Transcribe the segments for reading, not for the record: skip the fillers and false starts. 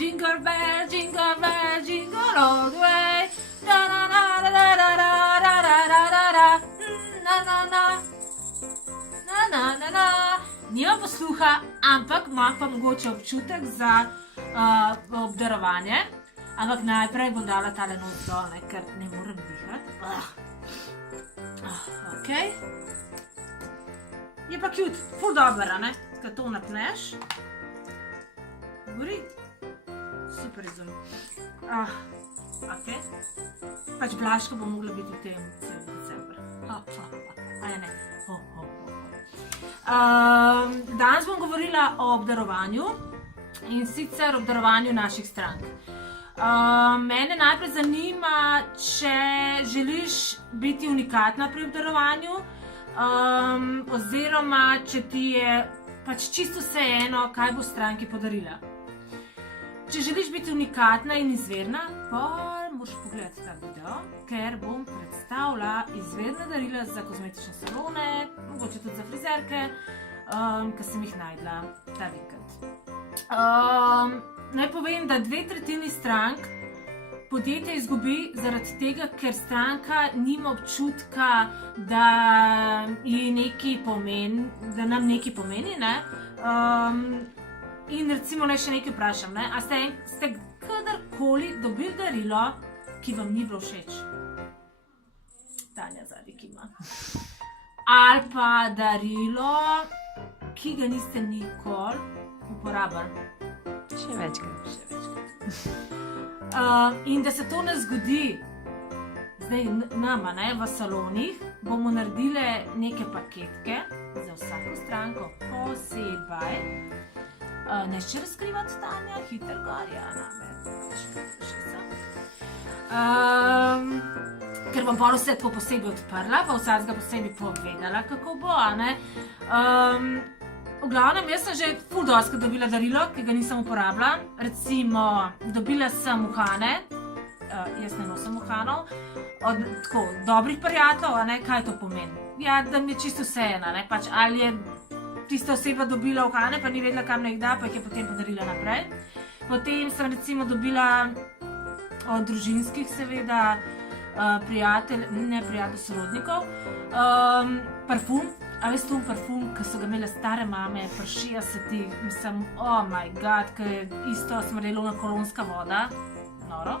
jingle bell, jingle all the way. Da da da da da da da da da da da. Na na na. Na na na na. Nimam posluha, ampak imam pa mogoče občutek za obdarovanje. Ampak najprej bom dala tale nos dol, ker ne morem dihati. Ok. Je pa cute, ful dobro, ne? Kad to napneš. Gori. Super izum. Ok. Pač Blaška bo mogla biti v tem cel december. A je ne? Danes bom govorila o obdarovanju in sicer obdarovanju naših strank. Mene najprej zanima, če želiš biti unikatna pri obdarovanju, oziroma če ti je pač čisto vseeno, kaj bo stranki podarila. Če želiš biti unikatna in izvirna, pa moraš pogledati ta video, ker bom predstavila izvirna darila za kozmetične salone, mogoče tudi za frizerke, ki sem jih najdla ta vikend. Naj povem, da 2/3 strank podjetje izgubi zaradi tega, ker stranka nima občutka, da ji nekaj pomeni, da nam nekaj pomeni, ne? In recimo naj še nekaj vprašam, ne? A ste kadarkoli dobili darilo, ki vam ni bilo všeč? Tanja zadnji kima. Ali pa darilo, ki ga niste nikoli uporabili? Še večkrat. In da se to ne zgodi zdaj nama, ne, v salonih, bomo naredile neke paketke za vsako stranko posebej. Neče razkrivati, Tanja, hiter gorja name. Ker bom pol vse tako posebej odprla, pa vsakega posebej povedala, kako bo, a ne. V glavnem, jaz sem že ful dostikrat dobila darilo, ki ga nisem uporabila. Recimo, dobila sem uhane, jaz ne nosim uhanov, od tako dobrih prijateljev, a ne, kaj to pomeni? Ja, da mi je čisto vseeno, ne, pač ali je tista oseba dobila uhane, pa ni vedela, kam naj jih da, pa jih je potem podarila naprej. Potem sem recimo dobila od družinskih seveda sorodnikov, parfum. A veš to parfum, ki so ga imele stare mame, pri 60-ih, mislim, oh my god, ki je isto smrdelovna kolonska voda, noro.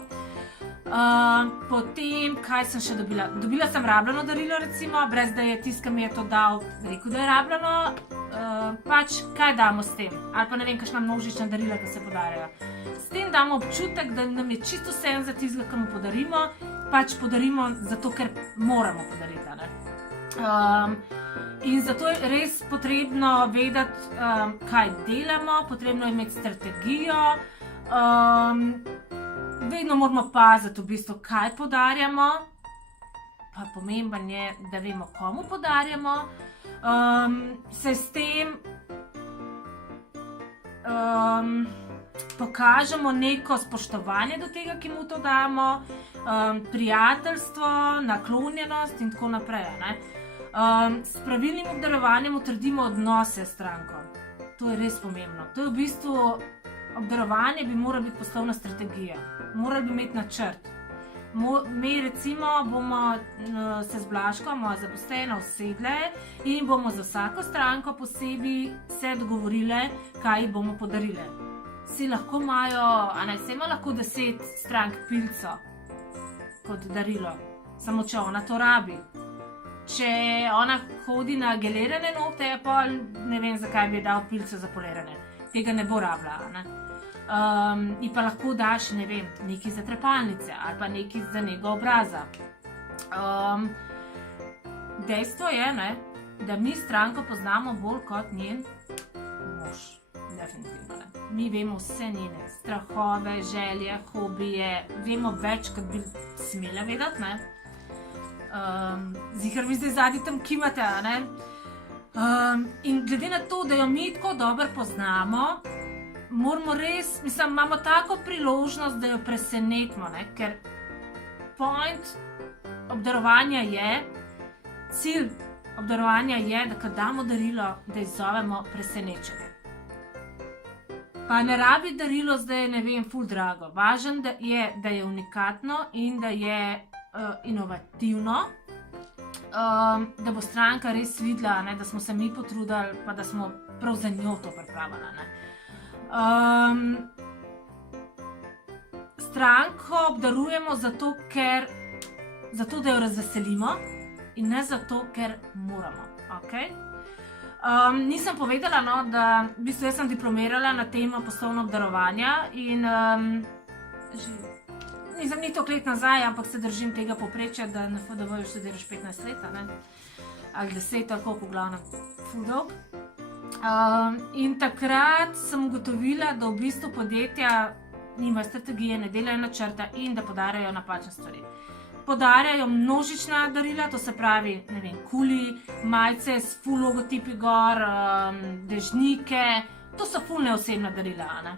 Potem, kaj sem še dobila? Dobila sem rabljeno darilo, recimo, brez da je tisti, ki mi je to dal, rekel, da je rabljeno. Pač, kaj damo s tem? Ali pa ne vem, kakšna množična darila, ki se podarjajo. S tem damo občutek, da nam je čisto vseeno za tistega, ki mu podarimo, pač podarimo zato, ker moramo podariti, ne? In zato je res potrebno vedeti, kaj delamo, potrebno je imeti strategijo, vedno moramo paziti v bistvu, kaj podarjamo, pa pomemben je, da vemo, komu podarjamo, se s tem pokažemo neko spoštovanje do tega, ki mu to damo, prijateljstvo, naklonjenost in tako naprej, ne? S pravilnim obdarovanjem utrdimo odnose s stranko. To je res pomembno. To je v bistvu, obdarovanje bi morala biti poslovna strategija. Morali bi imeti načrt. Mi recimo bomo se z Blaško, moja zaposlena, usedle in bomo za vsako stranko posebej se dogovorile, kaj bomo podarile. Vsi lahko imajo, a ne, vsi ima lahko 10 strank pilco kot darilo, samo če ona to rabi. Če ona hodi na gelirane nohte, pa ne vem, zakaj bi je dal pilco za polirane. Tega ne bo rabila, ne. In pa lahko daš, ne vem, nekaj za trepalnice ali pa nekaj za nego obraza. Dejstvo je, ne, da mi stranko poznamo bolj kot njen mož. Definitivno, ne. Mi vemo vse njene strahove, želje, hobije, vemo več, kot bi smela vedeti, ne. Zihar vi zdaj zadnji tam kimate, a ne? In glede na to, da jo mi tako dobro poznamo, moramo res, mislim, imamo tako priložnost, da jo presenetimo, ne? Ker point obdarovanja je, cilj obdarovanja je, da kad damo darilo, da izzovemo presenečenje. Pa ne rabi darilo zdaj, ne vem, ful drago. Važen je, da je unikatno in da je inovativno, da bo stranka res videla, ne, da smo se mi potrudili, pa da smo prav za njo to pripravili. Stranko obdarujemo zato, da jo razveselimo in ne zato, ker moramo. Okay? Nisem povedala, no, da v bistvu jaz sem diplomirala na temo poslovno obdarovanja in ni toliko let nazaj, ampak se držim tega povprečja, da na FDV-ju študiraš 15 let, ne? Ali 10, ali koliko, v glavnem, ful dolg. In takrat sem ugotovila, da v bistvu podjetja nimajo strategije, ne delajo načrta in da podarjajo napačne stvari. Podarjajo množična darila, to se pravi, ne vem, kuli, majice s ful logotipi gor, dežnike, to so ful neosebna darila, ne.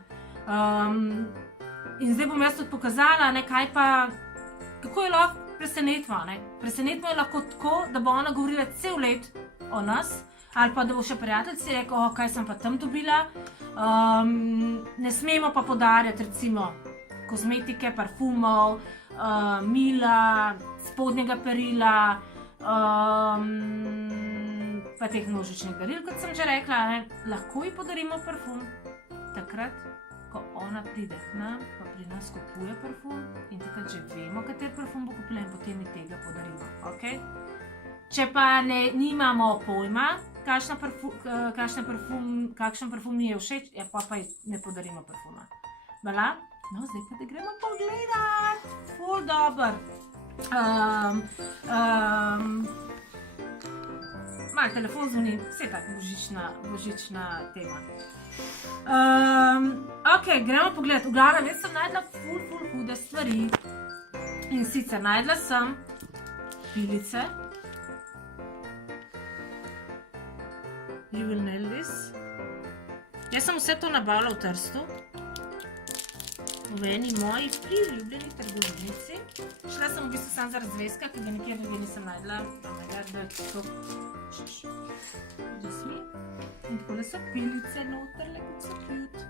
In zdaj bom jaz tudi pokazala, ne, kako je lahko presenetimo, ne. Presenetimo je lahko tako, da bo ona govorila cel let o nas, ali pa da bo še prijateljci rekel, kaj sem pa tam dobila. Ne smemo pa podarjati recimo kozmetike, parfumov, mila, spodnjega perila, pa teh množičnih daril, kot sem že rekla, ne. Lahko ji podarimo parfum takrat, ko ona pride k nam, pa pri nas kupuje parfum in takrat že vemo, kater parfum bo kupila in potem ji tega podarimo. Okay? Če pa nimamo pojma, kakšen parfum mi je všeč, pa ji ne podarimo parfuma. Bala? No, zdaj pa da gremo pogledat. Ful dober. Malo telefon zvoni, vse tako božična tema. Ok, gremo pogledat. V glavnem, jaz sem najdla ful hude stvari. In sicer najdla sem pilice. You will nail this. Jaz sem vse to nabavila v Trstu. V eni moji priljubljeni trgovinici. Šla sem v bistvu sam zaradi zvezka, ki ga nikjer drugje nisem najdla. In takole so pilice noter, kot so cute.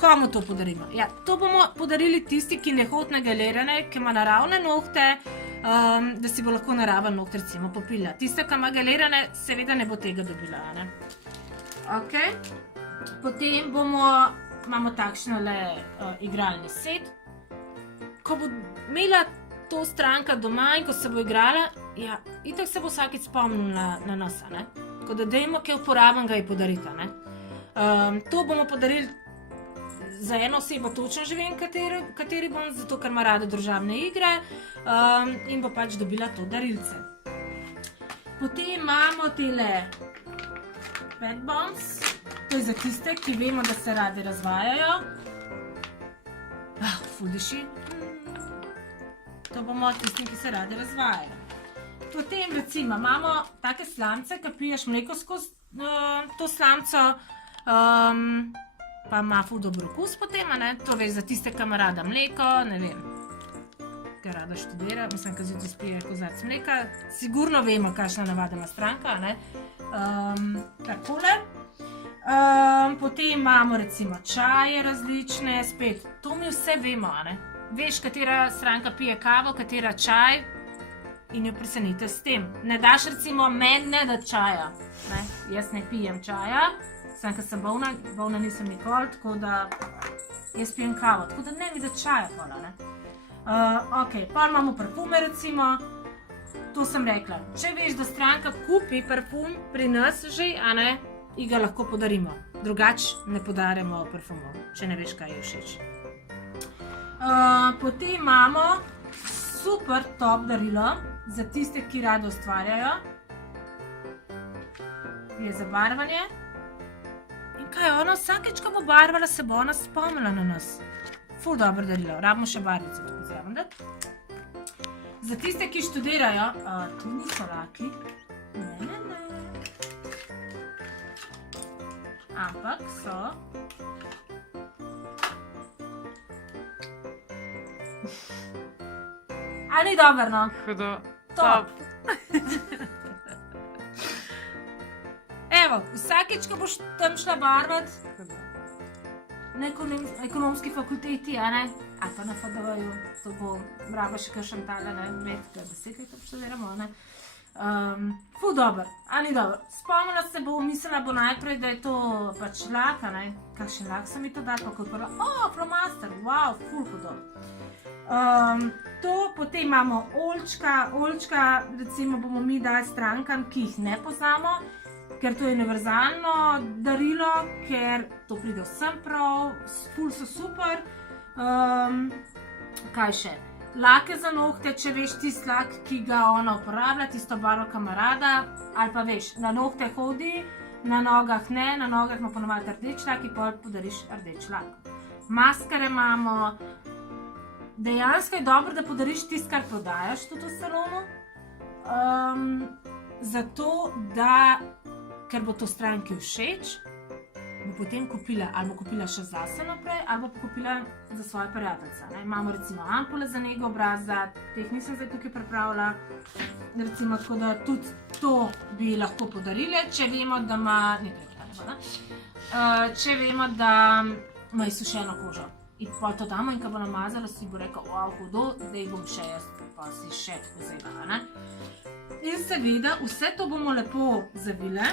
Komu to podarimo? Ja, to bomo podarili tisti, ki ne hod nagelirane, ki ima naravne nohte, da si bo lahko naraven noht recimo popila. Tista, ki ima galirane, seveda ne bo tega dobila, ne? Ok. Potem imamo takšnole igralni set. Ko bo imela to stranka doma in ko se bo igrala, ja, itak se bo vsakič spomnil na nas, ne? Tako da dajmo kaj uporabenega ji podariti, ne? To bomo podarili za eno osebo, točno že vem, kateri bom, zato ker ima rada družabne igre in bo pač dobila to darilce. Potem imamo tele pet bombs, to je za tiste, ki vemo, da se radi razvajajo. Ful diši. To bomo tistim, ki se radi razvajajo. Potem recimo imamo take slamce, ki piješ mleko skozi to slamco, pa ima ful dober okus potem, ne? To veš za tiste, ki ima rada mleko, ne vem, ki rada študira, mislim, ki zjutraj spije kozarec mleka, sigurno vemo, kakšna navada ima stranka, ne? Takole. Potem imamo recimo čaje različne, spet, to mi vse vemo, ne? Veš, katera stranka pije kavo, katera čaj in jo presenite s tem. Ne daš recimo meni ne dati čaja, ne? Jaz ne pijem čaja, sam, ker sem bolna nisem nikoli, tako da jaz pijem kavo, tako da ne mi dati čaja pola, ne? Ok, pa imamo parfume recimo, to sem rekla, če veš, da stranka kupi parfum pri nas že, a ne, in ga lahko podarimo. Drugač ne podarjamo parfumov, če ne veš, kaj je všeč. Potem imamo super top darilo za tiste, ki rado ustvarjajo. Je za barvanje. In kaj ona, vsakeč, ko bo barvala, se bo ona spomnila na nas. Ful dobro darilo, rabimo še barvice tukaj zraven dati. Za tiste, ki študirajo, tu niso laki, ne. Ampak so a ni dobro, no? Hudo. Top. Evo, vsakeč, ko boš tam šla barvat, na ekonomski fakulteti, ali pa na FDV-ju, to bo raba še kakšen tale, med 10 let obštudiramo, ful dobro, ali dobro. Spomnila se bo, mislila bo najprej, da je to pač lak, kakšen lak sem mi to dal, pa kot prva, flomaster, wow, ful hudo. To, potem imamo oljčka, recimo bomo mi dali strankam, ki jih ne poznamo, ker to je univerzalno darilo, ker to pride vsem prav, ful so super. Kaj še? Lake za nohte, če veš tisti lak, ki ga ona uporablja, tisto barvo kamarada, ali pa veš, na nohte hodi, na nogah ne, na nogah ima ponovadi rdeč lak in potem podariš rdeč lak. Maskare imamo, dejansko je dobro, da podariš tisto, kar prodajaš tudi v salonu, zato da, ker bo to stranki všeč, bo potem kupila, ali bo kupila še zase naprej, ali bo kupila za svoje prijateljce. Imamo recimo ampule za nego obraza, teh nisem zdaj tukaj pripravila, recimo tako da tudi to bi lahko podarile, če vemo, da ima, če vemo, da ima izsušeno kožo. In pa to damo in ko bo namazala, si bo rekel, wow, hudo, da jih bom še jaz, pa si še vzela. In seveda, vse to bomo lepo zavile.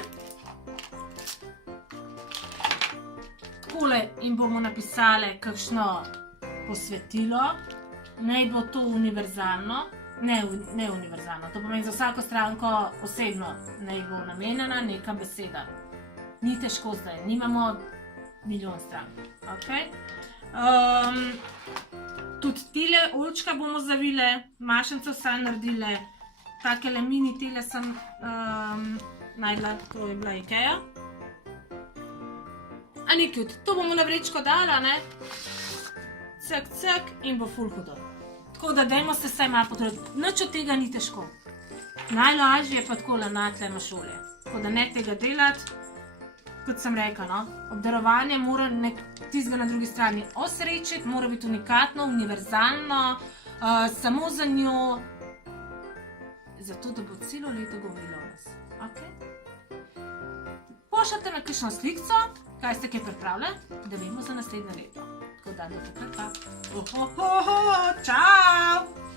Takole in bomo napisali kakšno posvetilo, naj bo to univerzalno, ne univerzalno, to pomeni za vsako stranko osebno, naj bo namenjena neka beseda. Ni težko zdaj, nimamo milijon strank, ok? Tudi tile oljčka bomo zavile, mašence vsaj naredile, takele mini tele sem najdla, to je bila Ikea. A ni cute, to bomo na vrečko dala, cak, cak in bo ful hudo. Tako da dajmo se vsaj malo potruditi, nič od tega ni težko. Najlažje je pa takole na tle mašolje, tako da ne tega delati, kot sem rekla, obdarovanje mora tistega na drugi strani osrečiti, mora biti unikatno, univerzalno, samo za njo, zato da bo celo leto govorilo o nas, ok? Pošljate na kakšno slikco, kaj ste kaj pripravljali, da vemo za naslednje leto. Tako da do takrat pa. Čau!